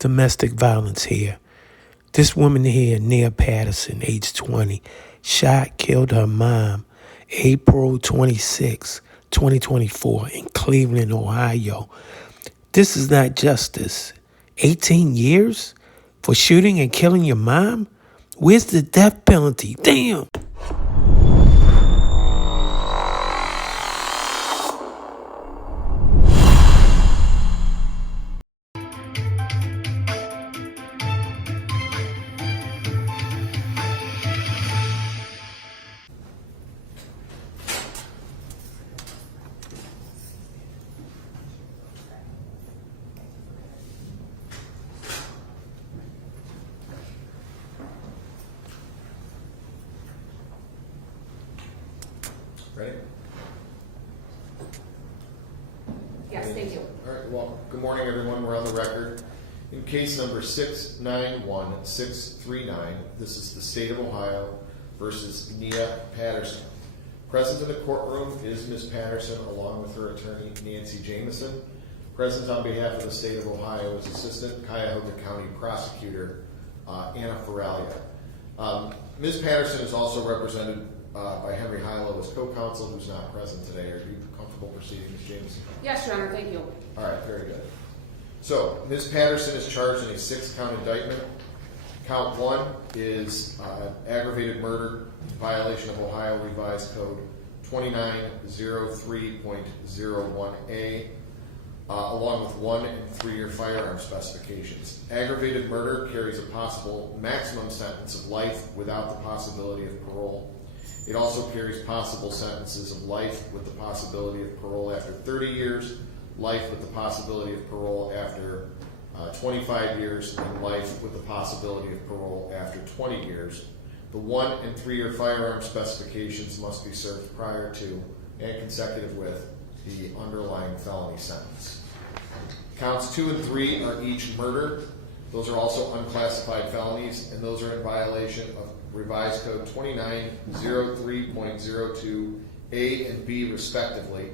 domestic violence here. This woman here, Nia Patterson, age 20, shot, killed her mom April 26, 2024 in Cleveland, Ohio. This is not justice. 18 years for shooting and killing your mom? Where's the death penalty? Damn! Ready? Yes, thank you. All right, well, good morning, everyone. We're on the record. In case number 691639, this is the state of Ohio versus Nia Patterson. Present in the courtroom is Ms. Patterson along with her attorney, Nancy Jameson. Present on behalf of the state of Ohio is Assistant Cuyahoga County Prosecutor Anna Ferralia. Ms. Patterson is also represented by Henry Hilo as co-counsel, who's not present today. Are you comfortable proceeding, Ms. Jameson? Yes, Your Honor, thank you. All right, very good. So, Ms. Patterson is charged in a 6-count indictment. Count 1 is aggravated murder in violation of Ohio Revised Code 2903.01A, along with 1 and 3-year firearm specifications. Aggravated murder carries a possible maximum sentence of life without the possibility of parole. It also carries possible sentences of life with the possibility of parole after 30 years, life with the possibility of parole after 25 years, and life with the possibility of parole after 20 years. The 1 and 3-year firearm specifications must be served prior to and consecutive with the underlying felony sentence. Counts 2 and 3 are each murder. Those are also unclassified felonies, and those are in violation of Revised Code 2903.02A and B respectively.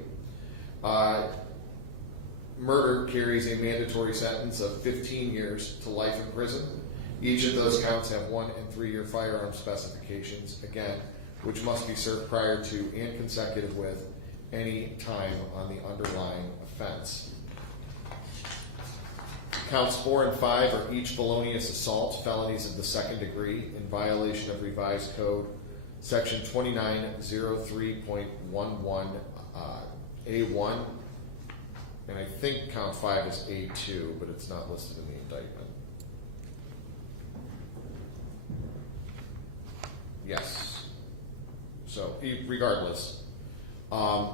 Murder carries a mandatory sentence of 15 years to life in prison. Each of those counts have 1 and 3-year firearm specifications, again, which must be served prior to and consecutive with any time on the underlying offense. Counts 4 and 5 are each felonious assault, felonies of the 2nd degree, in violation of Revised Code Section 2903.11A1, and I think count 5 is A2, but it's not listed in the indictment. Yes. So, regardless,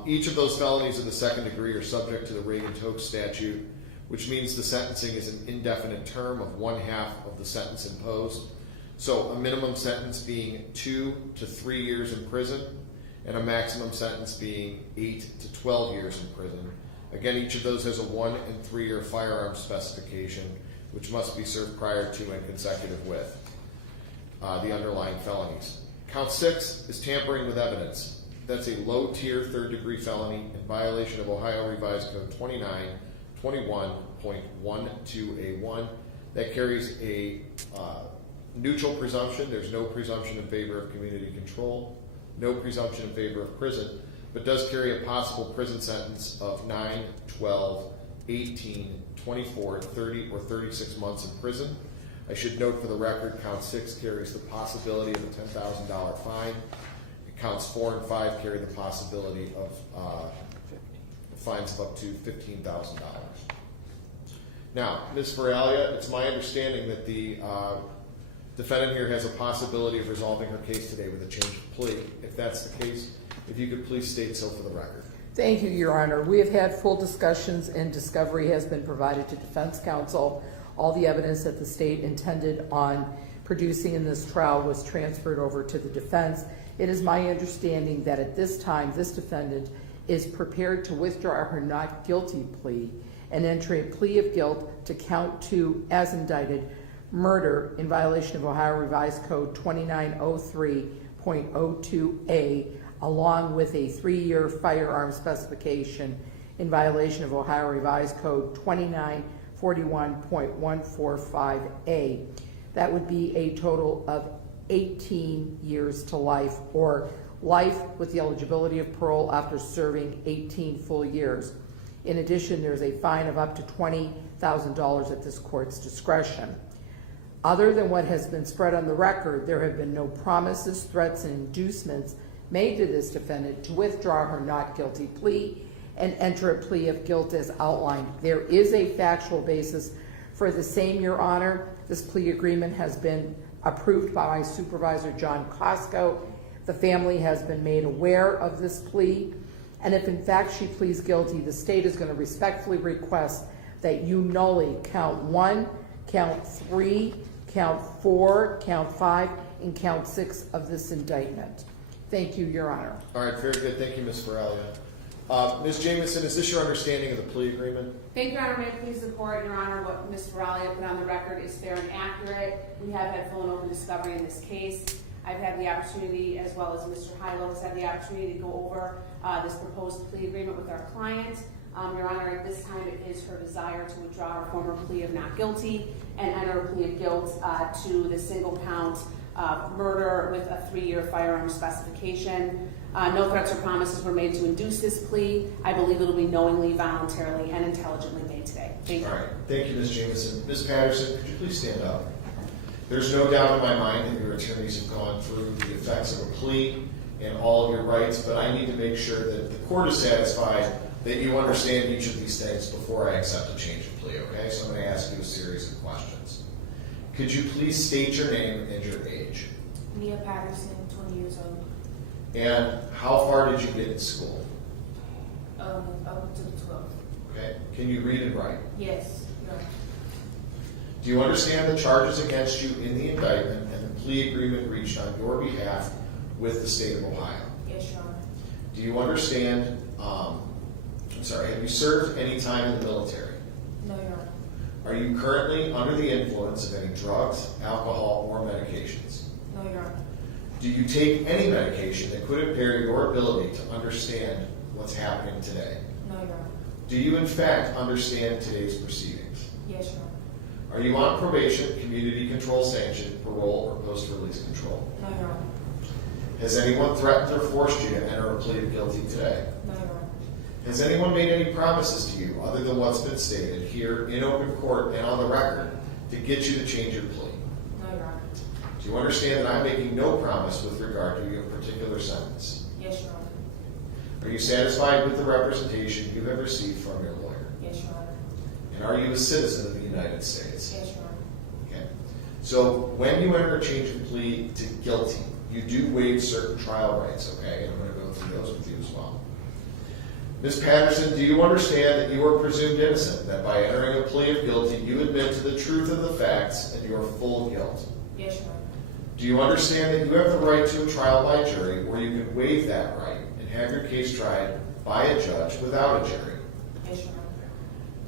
each of those felonies of the 2nd degree are subject to the Reagan-Tokes statute, which means the sentencing is an indefinite term of 1/2 of the sentence imposed. So a minimum sentence being 2 to 3 years in prison, and a maximum sentence being 8 to 12 years in prison. Again, each of those has a 1 and 3-year firearm specification, which must be served prior to and consecutive with the underlying felonies. Count 6 is tampering with evidence. That's a low-tier 3rd-degree felony in violation of Ohio Revised Code 2921.12A1 that carries a neutral presumption. There's no presumption in favor of community control, no presumption in favor of prison, but does carry a possible prison sentence of 9, 12, 18, 24, 30, or 36 months in prison. I should note for the record, count 6 carries the possibility of a $10,000 fine. Counts 4 and 5 carry the possibility of fines of up to $15,000. Now, Ms. Ferralia, it's my understanding that the defendant here has a possibility of resolving her case today with a change of plea. If that's the case, if you could please state so for the record. Thank you, Your Honor. We have had full discussions and discovery has been provided to defense counsel. All the evidence that the state intended on producing in this trial was transferred over to the defense. It is my understanding that at this time, this defendant is prepared to withdraw her not guilty plea and enter a plea of guilt to count 2 as indicted, murder in violation of Ohio Revised Code 2903.02A, along with a 3-year firearm specification in violation of Ohio Revised Code 41.145A. That would be a total of 18 years to life, or life with the eligibility of parole after serving 18 full years. In addition, there's a fine of up to $20,000 at this court's discretion. Other than what has been spread on the record, there have been no promises, threats, and inducements made to this defendant to withdraw her not guilty plea and enter a plea of guilt as outlined. There is a factual basis for the same, Your Honor. This plea agreement has been approved by my supervisor, John Costco. The family has been made aware of this plea, and if in fact she pleads guilty, the state is going to respectfully request that you nully count 1, count 3, count 4, count 5, and count 6 of this indictment. Thank you, Your Honor. All right, very good. Thank you, Ms. Feralia. Ms. Jamieson, is this your understanding of the plea agreement? Thank you, Your Honor. May I please report, Your Honor, what Ms. Feralia put on the record is fair and accurate. We have had full and open discovery in this case. I've had the opportunity, as well as Mr. Hilo has had the opportunity to go over this proposed plea agreement with our client. Your Honor, at this time it is her desire to withdraw her former plea of not guilty and enter a plea of guilt to the single count murder with a 3-year firearm specification. No threats or promises were made to induce this plea. I believe it will be knowingly, voluntarily, and intelligently made today. Thank you. All right. Thank you, Ms. Jamieson. Ms. Patterson, could you please stand up? There's no doubt in my mind that your attorneys have gone through the effects of a plea and all of your rights, but I need to make sure that the court is satisfied that you understand each of these things before I accept a change of plea, okay? So I'm going to ask you a series of questions. Could you please state your name and your age? Nia Patterson, 20 years old. And how far did you get in school? Up to 12. Okay. Can you read and write? Yes. No. Do you understand the charges against you in the indictment and the plea agreement reached on your behalf with the state of Ohio? Yes, Your Honor. Do you understand, have you served any time in the military? No, Your Honor. Are you currently under the influence of any drugs, alcohol, or medications? No, Your Honor. Do you take any medication that could impair your ability to understand what's happening today? No, Your Honor. Do you in fact understand today's proceedings? Yes, Your Honor. Are you on probation, community control sanction, parole, or post-release control? No, Your Honor. Has anyone threatened or forced you to enter a plea of guilty today? No, Your Honor. Has anyone made any promises to you other than what's been stated here in open court and on the record to get you to change your plea? No, Your Honor. Do you understand that I'm making no promise with regard to your particular sentence? Yes, Your Honor. Are you satisfied with the representation you have received from your lawyer? Yes, Your Honor. And are you a citizen of the United States? Yes, Your Honor. Okay. So when you enter a change of plea to guilty, you do waive certain trial rights, okay? And I'm going to go through those with you as well. Ms. Patterson, do you understand that you are presumed innocent, that by entering a plea of guilty, you admit to the truth of the facts and your full guilt? Yes, Your Honor. Do you understand that you have the right to a trial by jury, or you can waive that right and have your case tried by a judge without a jury? Yes, Your Honor.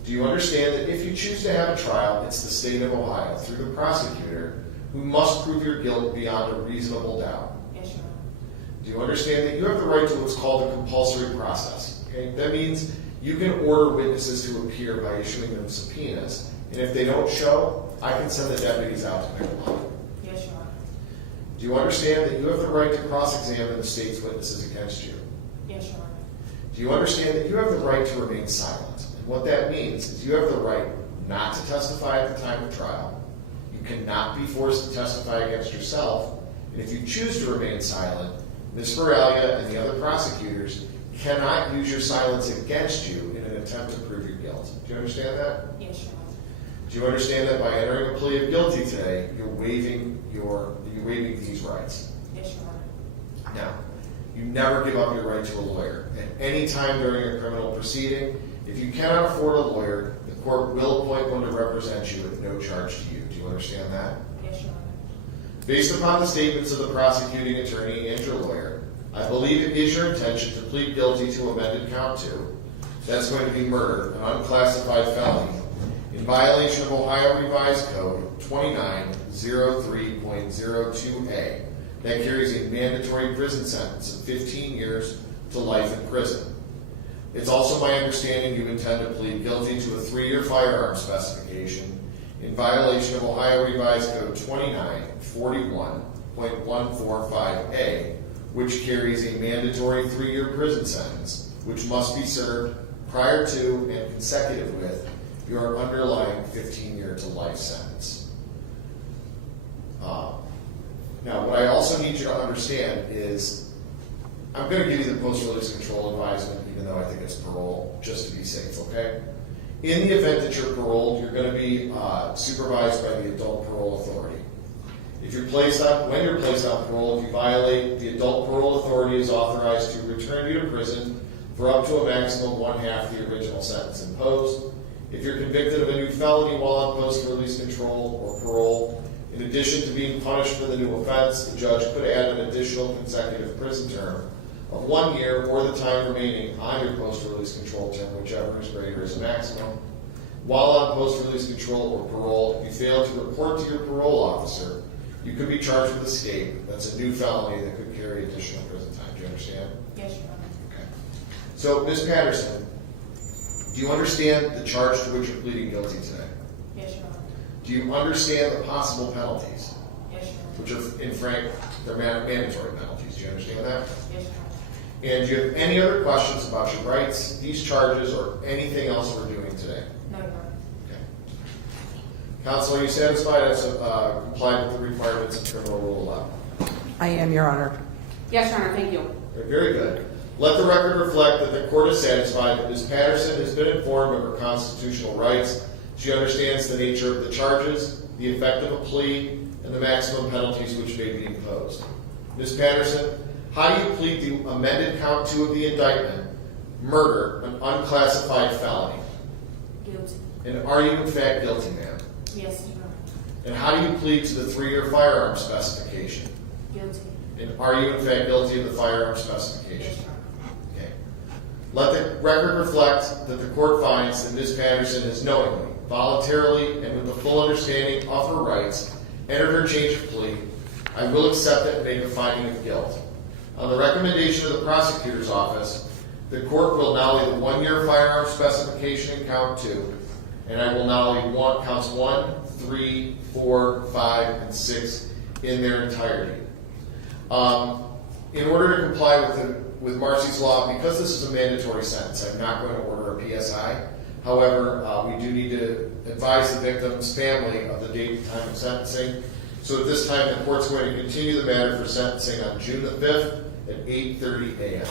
Do you understand that if you choose to have a trial, it's the state of Ohio, through the prosecutor, who must prove your guilt beyond a reasonable doubt? Yes, Your Honor. Do you understand that you have the right to what's called a compulsory process? Okay? That means you can order witnesses to appear by issuing them subpoenas, and if they don't show, I can send the deputies out to pick them up. Yes, Your Honor. Do you understand that you have the right to cross-examine the state's witnesses against you? Yes, Your Honor. Do you understand that you have the right to remain silent? And what that means is you have the right not to testify at the time of trial. You cannot be forced to testify against yourself. And if you choose to remain silent, Ms. Feralia and the other prosecutors cannot use your silence against you in an attempt to prove your guilt. Do you understand that? Yes, Your Honor. Do you understand that by entering a plea of guilty today, you're waiving these rights? Yes, Your Honor. Now, you never give up your right to a lawyer. At any time during a criminal proceeding, if you cannot afford a lawyer, the court will appoint one to represent you at no charge to you. Do you understand that? Yes, Your Honor. Based upon the statements of the prosecuting attorney and your lawyer, I believe it is your intention to plead guilty to amended count 2. That's going to be murder, an unclassified felony, in violation of Ohio Revised Code 2903.02a. That carries a mandatory prison sentence of 15 years to life in prison. It's also my understanding you intend to plead guilty to a 3-year firearm specification in violation of Ohio Revised Code 2941.145A, which carries a mandatory 3-year prison sentence, which must be served prior to and consecutive with your underlying 15-year to life sentence. Now, what I also need you to understand is I'm going to give you the post-release control advisement, even though I think it's parole, just to be safe, okay? In the event that you're paroled, you're going to be supervised by the Adult Parole Authority. When you're placed on parole, if you violate, the Adult Parole Authority is authorized to return you to prison for up to a maximum of 1/2 the original sentence imposed. If you're convicted of a new felony while on post-release control or parole, in addition to being punished for the new offense, the judge could add an additional consecutive prison term of 1 year or the time remaining on your post-release control term, whichever is greater as a maximum. While on post-release control or parole, if you fail to report to your parole officer, you could be charged with escape. That's a new felony that could carry additional prison time. Do you understand? Yes, Your Honor. Okay. So, Ms. Patterson, do you understand the charge to which you're pleading guilty today? Yes, Your Honor. Do you understand the possible penalties, Yes, Your Honor. which are, in frank, they're mandatory penalties? Do you understand that? Yes, Your Honor. And do you have any other questions about your rights, these charges, or anything else we're doing today? No, Your Honor. Okay. Counsel, are you satisfied I've complied with the requirements of Criminal Rule 11? I am, Your Honor. Yes, Your Honor, thank you. Very good. Let the record reflect that the court is satisfied that Ms. Patterson has been informed of her constitutional rights. She understands the nature of the charges, the effect of a plea, and the maximum penalties which may be imposed. Ms. Patterson, how do you plead the amended count 2 of the indictment, murder, an unclassified felony? Guilty. And are you in fact guilty, ma'am? Yes, Your Honor. And how do you plead to the 3-year firearm specification? Guilty. And are you in fact guilty of the firearm specification? Yes, Your Honor. Okay. Let the record reflect that the court finds that Ms. Patterson has knowingly, voluntarily, and with the full understanding of her rights, entered her change of plea. I will accept it and make a finding of guilt. On the recommendation of the prosecutor's office, the court will now leave the 1-year firearm specification in count 2, and I will now leave counts 1, 3, 4, 5, and 6 in their entirety. In order to comply with Marcy's law, because this is a mandatory sentence, I'm not going to order a PSI. However, we do need to advise the victim's family of the date and time of sentencing. So at this time, the court's going to continue the matter for sentencing on June the 5th at 8:30 a.m.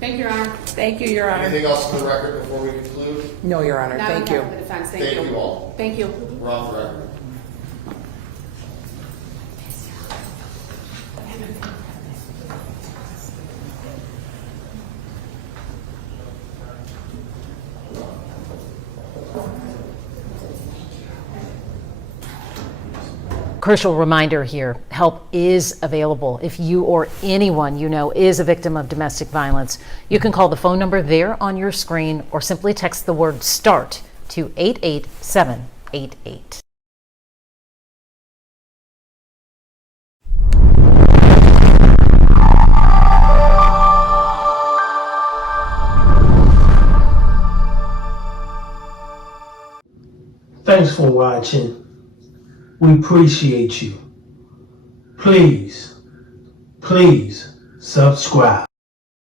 Thank you, Your Honor. Thank you, Your Honor. Anything else for the record before we conclude? No, Your Honor. Not Thank on you. behalf of the defense. Thank Thank you. you all. Thank you. We're off the record. Crucial reminder here, help is available. If you or anyone you know is a victim of domestic violence, you can call the phone number there on your screen or simply text the word START to 88788. Thanks for watching. We appreciate you. Please subscribe.